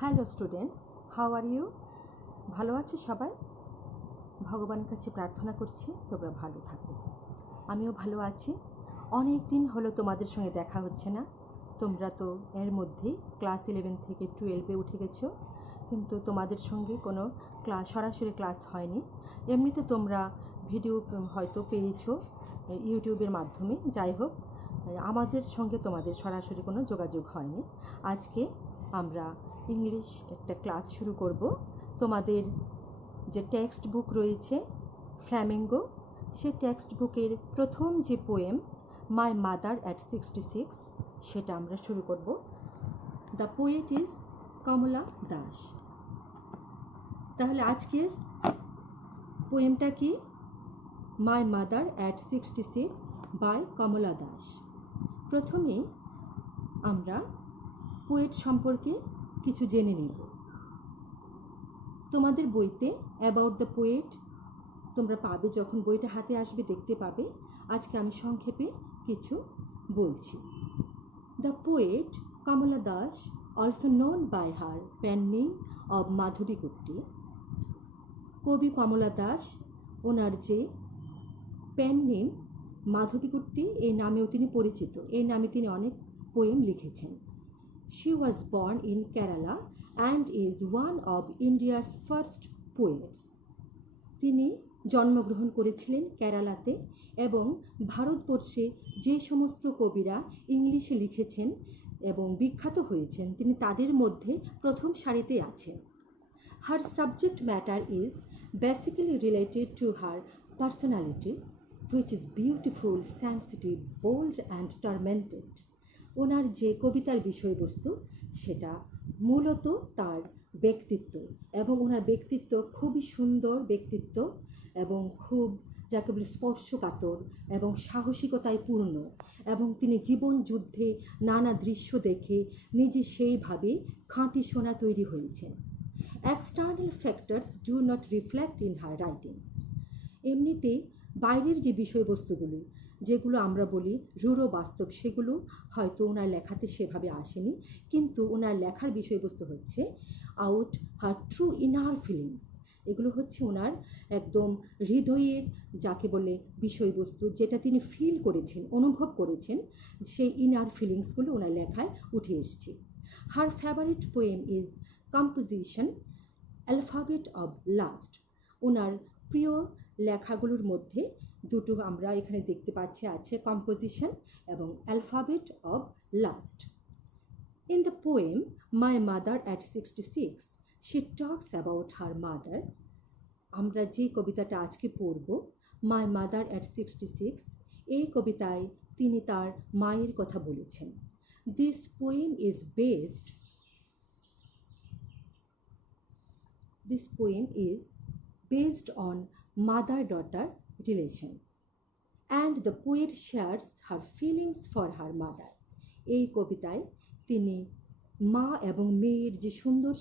Hello students, how are you? ভালো আছো সবাই? ভগবানের কাছে প্রার্থনা করছি তোমরা ভালো থাকো। আমিও ভালো আছি। অনেক দিন হলো তোমাদের সঙ্গে দেখা হচ্ছে না। তোমরা তো এর মধ্যেই ক্লাস 11 থেকে 12-এ উঠে গেছো, কিন্তু তোমাদের সঙ্গে কোনো সরাসরি ক্লাস হয়নি। এমনিতে তোমরা ভিডিও হয়তো পেয়েছো ইউটিউবের মাধ্যমে। যাই হোক, আমাদের সঙ্গে তোমাদের সরাসরি কোনো যোগাযোগ হয়নি। আজকে আমরা ইংলিশ একটা ক্লাস শুরু করব। তোমাদের যে টেক্সট বুক রয়েছে ফ্ল্যামিঙ্গো, সেই টেক্সট বুকের প্রথম যে পোয়েম মাই মাদার অ্যাট 66, সেটা আমরা শুরু করব। দ্য পোয়েট ইজ কমলা দাস। তাহলে আজকের পোয়েমটা কি? মাই মাদার অ্যাট 66 বাই কমলা দাস। প্রথমেই আমরা পোয়েট সম্পর্কে কিছু জেনে নেব। তোমাদের বইতে অ্যাবাউট দ্য পোয়েট তোমরা পাবে, যখন বইটা হাতে আসবে দেখতে পাবে। আজকে আমি সংক্ষেপে কিছু বলছি। The poet Kamala Das, also known by her pen name of Madhavikutty. কবি কমলা দাস, ওনার যে পেন নেম মাধবীকুট্টি, এই নামেও তিনি পরিচিত। এই নামে তিনি অনেক পোয়েম লিখেছেন। She was born in Kerala and is one of India's first poets. তিনি জন্মগ্রহণ করেছিলেন কেরালাতে, এবং ভারতবর্ষে যে সমস্ত কবিরা ইংলিশে লিখেছেন এবং বিখ্যাত হয়েছেন, তিনি তাদের মধ্যে প্রথম সারিতে আছেন। Her subject matter is basically related to her personality, which is beautiful, sensitive, bold and tormented. ওনার যে কবিতার বিষয়বস্তু সেটা মূলত তার ব্যক্তিত্ব, এবং ওনার ব্যক্তিত্ব খুবই সুন্দর ব্যক্তিত্ব এবং খুব যাকে বলে স্পর্শকাতর এবং সাহসিকতায় পূর্ণ, এবং তিনি জীবন যুদ্ধে নানা দৃশ্য দেখে নিজে সেইভাবে খাঁটি সোনা তৈরি হয়েছেন। External factors do not reflect in her writings. এমনিতে বাইরের যে বিষয়বস্তুগুলি, যেগুলো আমরা বলি রূঢ় বাস্তব, সেগুলো হয়তো ওনার লেখাতে সেভাবে আসেনি, কিন্তু ওনার লেখার বিষয়বস্তু হচ্ছে আউট হার ট্রু ইনার ফিলিংস। এগুলো হচ্ছে ওনার একদম হৃদয়ের যাকে বলে বিষয়বস্তু, যেটা তিনি ফিল করেছেন, অনুভব করেছেন, সেই ইনার ফিলিংসগুলো ওনার লেখায় উঠে এসছে। Her favourite poem is composition alphabet of lust. ওনার প্রিয় লেখাগুলোর মধ্যে দুটো আমরা এখানে দেখতে পাচ্ছি, আছে কম্পোজিশন এবং alphabet of last. In the poem my mother at 66, she talks about her mother. আমরা যে কবিতাটা আজকে পড়ব, মাই মাদার অ্যাট 66, এই কবিতায় তিনি তার মায়ের কথা বলেছেন। This poem is based on mother-daughter relation, and the poet shares her feelings for her mother. এই কবিতায় তিনি মা এবং মেয়ের যে সুন্দর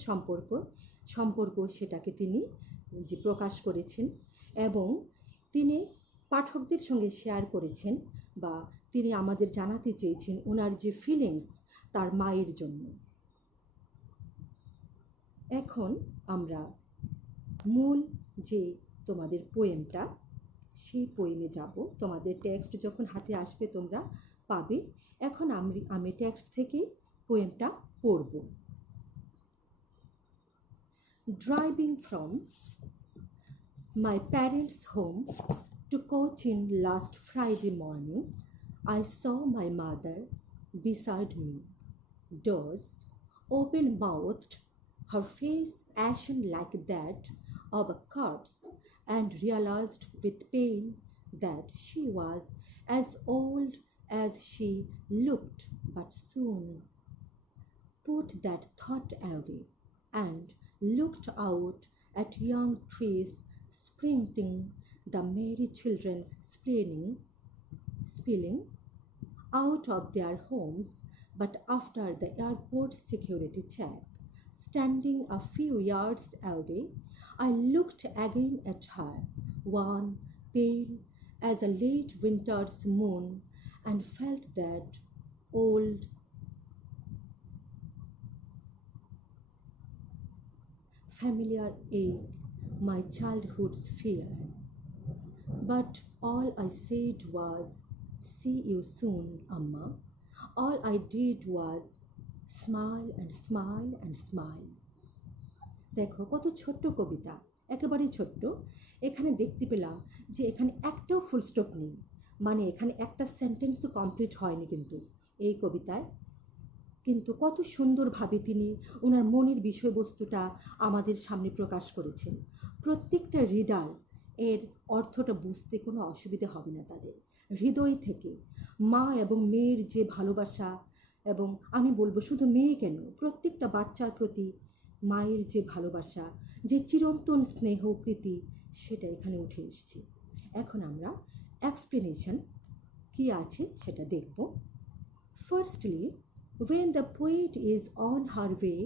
সম্পর্ক সেটাকে তিনি যে প্রকাশ করেছেন, এবং তিনি পাঠকদের সঙ্গে শেয়ার করেছেন, বা তিনি আমাদের জানাতে চেয়েছেন ওনার যে ফিলিংস তার মায়ের জন্য। এখন আমরা মূল যে তোমাদের পোয়েমটা, সেই পোয়েমে যাব। তোমাদের টেক্সট যখন হাতে আসবে তোমরা পাবে। এখন আমি টেক্সট থেকে পোয়েমটা পড়ব। Driving from my parents home to Cochin last Friday morning, I saw my mother beside me. Doors open-mouthed, her face ashen like that of a corpse, and realized with pain that she was as old as she looked, but soon put that thought away and looked out at young trees sprinting, the merry children spilling out of their homes. But after the airport security check, standing a few yards away, I looked again at her, wan, pale as a late winter's moon, and felt that old familiar ache, my childhood's fear. But all I said was, see you soon, Amma. All I did was smile and smile and smile. দেখো কত ছোট্ট কবিতা, একেবারেই ছোট্ট। এখানে দেখতে পেলাম যে এখানে একটাও ফুল স্টপ নেই, মানে এখানে একটা সেন্টেন্সও কমপ্লিট হয়নি কিন্তু এই কবিতায়। কিন্তু কত সুন্দরভাবে তিনি ওনার মনের বিষয়বস্তুটা আমাদের সামনে প্রকাশ করেছেন। প্রত্যেকটা রিডার এর অর্থটা বুঝতে কোনো অসুবিধা হবে না তাদের। হৃদয় থেকে মা এবং মেয়ের যে ভালোবাসা, এবং আমি বলবো শুধু মেয়ে কেন, প্রত্যেকটা বাচ্চার প্রতি মায়ের যে ভালোবাসা, যে চিরন্তন স্নেহ প্রীতি, সেটা এখানে উঠে এসছে। এখন আমরা এক্সপ্লেনেশন কী আছে সেটা দেখব। Firstly, when the poet is on her way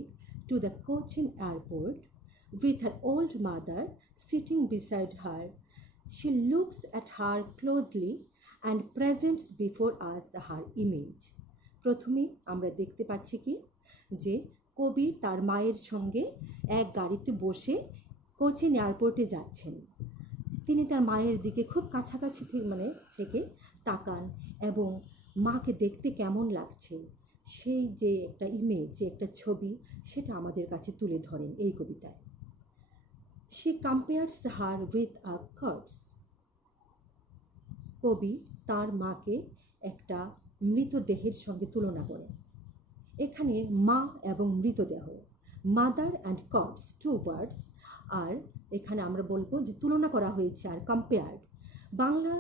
to the Cochin airport with her old mother sitting beside her, she looks at her closely and presents before us her image. প্রথমে আমরা দেখতে পাচ্ছি কি যে কবি তার মায়ের সঙ্গে এক গাড়িতে বসে কোচিন এয়ারপোর্টে যাচ্ছেন। তিনি তার মায়ের দিকে খুব কাছাকাছি থেকে তাকান এবং মাকে দেখতে কেমন লাগছে সেই যে একটা ইমেজ, যে একটা ছবি, সেটা আমাদের কাছে তুলে ধরেন এই কবিতায়। She compares her with a corpse. কবি তার মাকে একটা মৃতদেহের সঙ্গে তুলনা করেন। এখানে মা এবং মৃতদেহ, mother and corpse, two words. আর এখানে আমরা বলবো যে তুলনা করা হয়েছে আর কম্পেয়ার্ড। বাংলা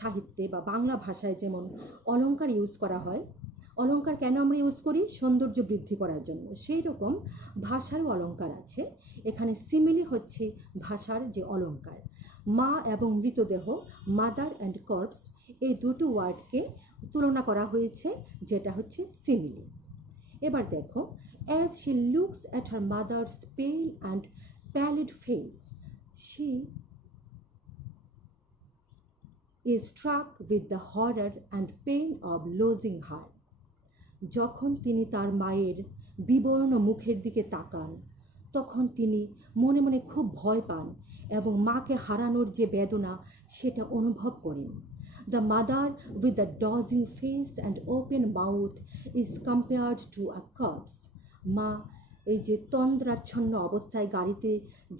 সাহিত্যে বা বাংলা ভাষায় যেমন অলঙ্কার ইউজ করা হয়, অলঙ্কার কেন আমরা ইউজ করি? সৌন্দর্য বৃদ্ধি করার জন্য। সেই রকম ভাষারও অলঙ্কার আছে। এখানে সিমিলি হচ্ছে ভাষার যে অলঙ্কার। মা এবং মৃতদেহ, মাদার অ্যান্ড কর্পস, এই দুটো ওয়ার্ডকে তুলনা করা হয়েছে, যেটা হচ্ছে সিমিলি। এবার দেখো, as she looks at her mother's pale and pallid face, she is struck with the horror and pain of losing her. যখন তিনি তার মায়ের বিবর্ণ মুখের দিকে তাকান, তখন তিনি মনে মনে খুব ভয় পান এবং মাকে হারানোর যে বেদনা সেটা অনুভব করেন। The mother with the dazing face and open mouth is compared to a corpse. মা এই যে তন্দ্রাচ্ছন্ন অবস্থায় গাড়িতে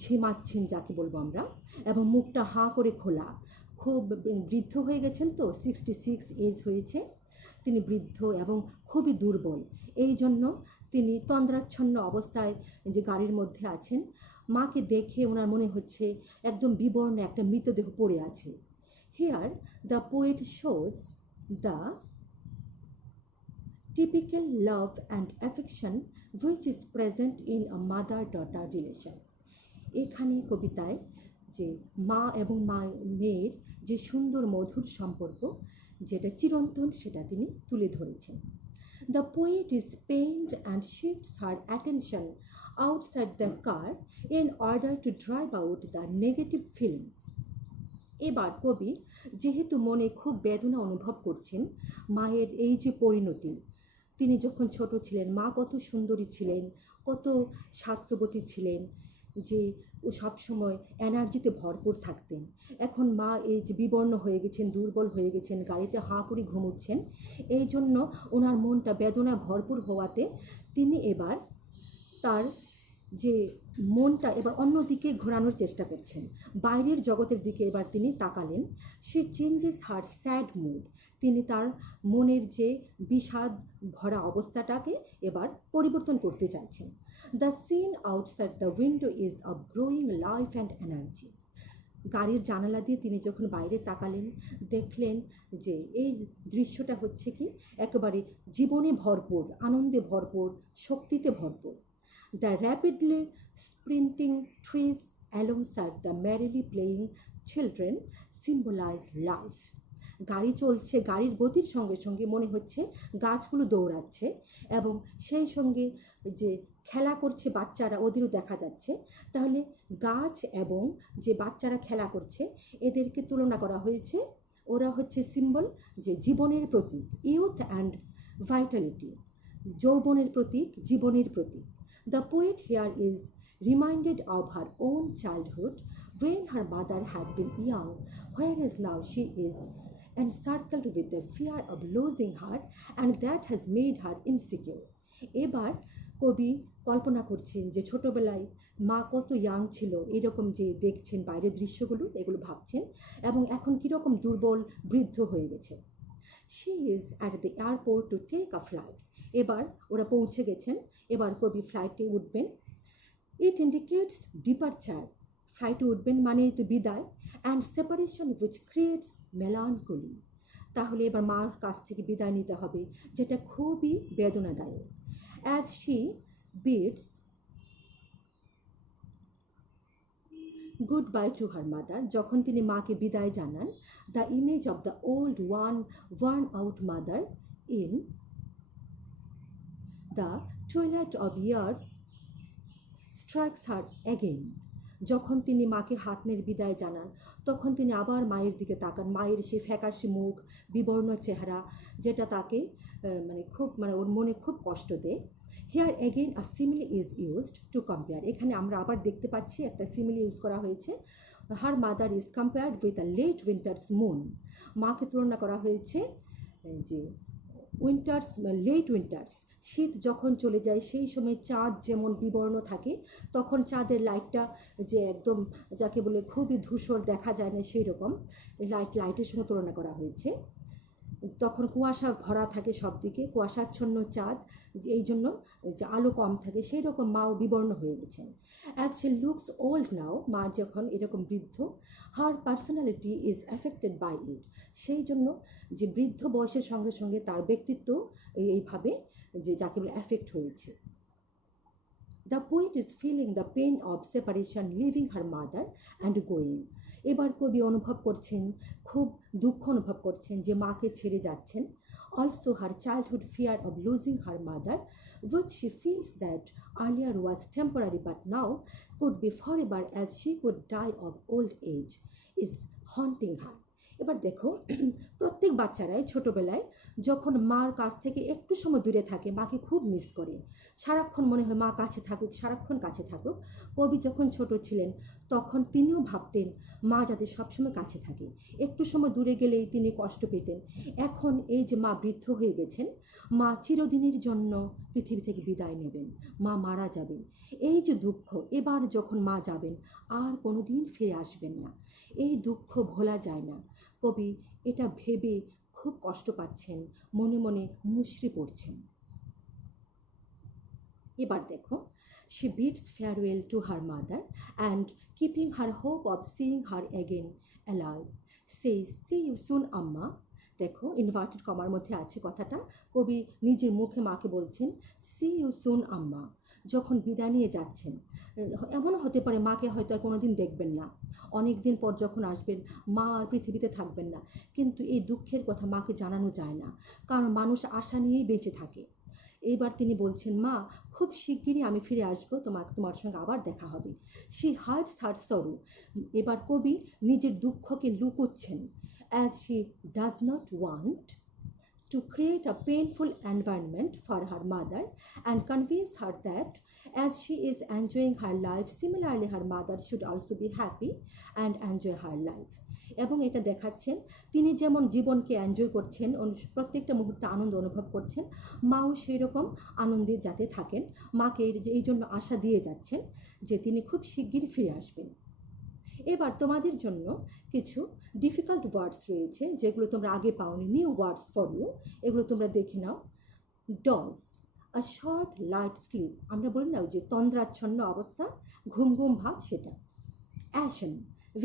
ঝিমাচ্ছেন যাকে বলবো আমরা, এবং মুখটা হাঁ করে খোলা, খুব বৃদ্ধ হয়ে গেছেন তো, 66 এজ হয়েছে, তিনি বৃদ্ধ এবং খুবই দুর্বল। এই জন্য তিনি তন্দ্রাচ্ছন্ন অবস্থায় যে গাড়ির মধ্যে আছেন, মাকে দেখে ওনার মনে হচ্ছে একদম বিবর্ণ একটা মৃতদেহ পড়ে আছে। Here the poet shows the typical love and affection which is present in a mother-daughter relation. এখানে কবিতায় যে মা এবং মেয়ের যে সুন্দর মধুর সম্পর্ক, যেটা চিরন্তন, সেটা তিনি তুলে ধরেছেন। The poet is pained and shifts her attention outside the car in order to drive out the negative feelings. এবার কবি যেহেতু মনে খুব বেদনা অনুভব করছেন মায়ের এই যে পরিণতি, তিনি যখন ছোট ছিলেন মা কত সুন্দরী ছিলেন, কত স্বাস্থ্যবতী ছিলেন, যে ও সবসময় এনার্জিতে ভরপুর থাকতেন। এখন মা এই যে বিবর্ণ হয়ে গেছেন, দুর্বল হয়ে গেছেন, গাড়িতে হাঁ করে ঘুমোচ্ছেন, এই জন্য ওনার মনটা বেদনা ভরপুর হওয়াতে তিনি এবার তার যে মনটা এবার অন্যদিকে ঘোরানোর চেষ্টা করছেন, বাইরের জগতের দিকে এবার তিনি তাকালেন। সে চেঞ্জেস হার স্যাড মুড, তিনি তার মনের যে বিষাদ ভরা অবস্থাটাকে এবার পরিবর্তন করতে চাইছেন। The scene outside the window is of growing life and energy. গাড়ির জানালা দিয়ে তিনি যখন বাইরে তাকালেন, দেখলেন যে এই দৃশ্যটা হচ্ছে কি একেবারে জীবনে ভরপুর, আনন্দে ভরপুর, শক্তিতে ভরপুর। The rapidly sprinting trees alongside the merrily playing children symbolize life. গাড়ি চলছে, গাড়ির গতির সঙ্গে সঙ্গে মনে হচ্ছে গাছগুলো দৌড়াচ্ছে এবং সেই সঙ্গে যে খেলা করছে বাচ্চারা, ওদেরও দেখা যাচ্ছে। তাহলে গাছ এবং যে বাচ্চারা খেলা করছে, এদেরকে তুলনা করা হয়েছে, ওরা হচ্ছে সিম্বল যে জীবনের প্রতীক, ইউথ অ্যান্ড ভাইটালিটি, যৌবনের প্রতীক, জীবনের প্রতীক। The poet here is reminded of her own childhood when her mother had been young, whereas now she is encircled with the fear of losing her, and that has made her insecure. এবার কবি কল্পনা করছেন যে ছোটবেলায় মা কত young ছিল, এরকম যে দেখছেন বাইরের দৃশ্যগুলো, এগুলো ভাবছেন, এবং এখন কীরকম দুর্বল বৃদ্ধ হয়ে গেছে। She is at the airport to take a flight. এবার ওরা পৌঁছে গেছেন, এবার কবি ফ্লাইটে উঠবেন। It indicates departure. ফ্লাইটে উঠবেন মানে তো বিদায়, and separation which creates melancholy. তাহলে এবার মার কাছ থেকে বিদায় নিতে হবে, যেটা খুবই বেদনাদায়ক। As she bids goodbye to her mother, যখন তিনি মাকে বিদায় জানান, the image of the old worn out mother in the twilight of years strikes her again. যখন তিনি মাকে হাত নেড়ে বিদায় জানান, তখন তিনি আবার মায়ের দিকে তাকান, মায়ের সেই ফ্যাকাশে মুখ, বিবর্ণ চেহারা, যেটা তাকে ওর মনে খুব কষ্ট দেয়। Here again a simile is used to compare. এখানে আমরা আবার দেখতে পাচ্ছি একটা সিমিলি ইউজ করা হয়েছে। Her mother is compared with a late winter's moon. মাকে তুলনা করা হয়েছে যে লেট উইন্টার্স, শীত যখন চলে যায় সেই সময় চাঁদ যেমন বিবর্ণ থাকে, তখন চাঁদের লাইটটা যে একদম যাকে বলে খুবই ধূসর দেখা যায় না, সেই রকম লাইটের সঙ্গে তুলনা করা হয়েছে। তখন কুয়াশা ভরা থাকে সব দিকে, কুয়াশাচ্ছন্ন চাঁদ, এই জন্য যে আলো কম থাকে, সেই রকম মাও বিবর্ণ হয়ে গেছেন। অ্যাজ শি লুকস ওল্ড নাও, মা যখন এরকম বৃদ্ধ, হার পার্সোনালিটি ইজ অ্যাফেক্টেড বাই ইট, সেই জন্য যে বৃদ্ধ বয়সের সঙ্গে সঙ্গে তার ব্যক্তিত্ব এইভাবে যে যাকে বলে অ্যাফেক্ট হয়েছে। The poet is feeling the pain of separation, leaving her mother and going. এবার কবি অনুভব করছেন, খুব দুঃখ অনুভব করছেন যে মাকে ছেড়ে যাচ্ছেন। Also her childhood fear of losing her mother, which she feels that earlier was temporary but now could be forever as she could die of old age, is haunting her. এবার দেখো, প্রত্যেক বাচ্চারাই ছোটবেলায় যখন মার কাছ থেকে একটু সময় দূরে থাকে, মাকে খুব মিস করে, সারাক্ষণ মনে হয় মা কাছে থাকুক, সারাক্ষণ কাছে থাকুক। কবি যখন ছোট ছিলেন তখন তিনিও ভাবতেন মা যাতে সবসময় কাছে থাকে, একটু সময় দূরে গেলেই তিনি কষ্ট পেতেন। এখন এই যে মা বৃদ্ধ হয়ে গেছেন, মা চিরদিনের জন্য পৃথিবী থেকে বিদায় নেবেন, মা মারা যাবেন, এই যে দুঃখ, এবার যখন মা যাবেন আর কোনোদিন ফিরে আসবেন না, এই দুঃখ ভোলা যায় না। কবি এটা ভেবে খুব কষ্ট পাচ্ছেন, মনে মনে মুষড়ে পড়ছেন। এবার দেখো, she bids farewell to her mother and keeping her hope of seeing her again alive says, see you soon amma. দেখো ইনভার্টেড কমার মধ্যে আছে কথাটা, কবি নিজের মুখে মাকে বলছেন see you soon amma, যখন বিদায় নিয়ে যাচ্ছেন। এমনও হতে পারে মাকে হয়তো আর কোনোদিন দেখবেন না, অনেক দিন পর যখন আসবেন মা আর পৃথিবীতে থাকবেন না, কিন্তু এই দুঃখের কথা মাকে জানানো যায় না, কারণ মানুষ আশা নিয়েই বেঁচে থাকে। এইবার তিনি বলছেন, মা খুব শিগগিরই আমি ফিরে আসবো, তোমার সঙ্গে আবার দেখা হবে। শি হাইডস হার সরো, এবার কবি নিজের দুঃখকে লুকোচ্ছেন। As she does not want to create a painful environment for her mother and convince her that as she is enjoying her life, similarly her mother should also be happy and enjoy her life. এবং এটা দেখাচ্ছেন তিনি যেমন জীবনকে enjoy করছেন, প্রত্যেকটা মুহূর্তে আনন্দ অনুভব করছেন, মাও সেই রকম আনন্দে যাতে থাকেন। মাকে এই জন্য আশা দিয়ে যাচ্ছেন যে তিনি খুব শিগগিরই ফিরে আসবেন। এবার তোমাদের জন্য কিছু ডিফিকাল্ট ওয়ার্ডস রয়েছে যেগুলো তোমরা আগে পাওনি, নিউ ওয়ার্ডস ফর ইউ, এগুলো তোমরা দেখে নাও। Doze, a short light sleep, আমরা বলি না যে তন্দ্রাচ্ছন্ন অবস্থা, ঘুম ঘুম ভাব, সেটা। অ্যাশন,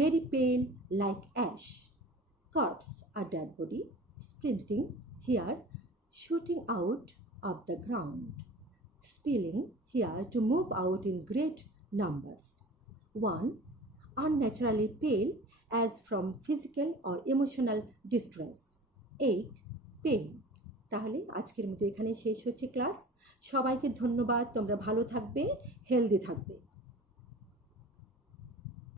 very pale like ash. Corpse, a dead body, splinting here, shooting out of the ground. Spilling here, to move out in great numbers. 1. Unnaturally pale as from physical or emotional distress. 8. Pain. তাহলে আজকের মতো এখানে শেষ হচ্ছে class. সবাইকে ধন্যবাদ, তোমরা ভালো থাকবে, হেলদি থাকবে।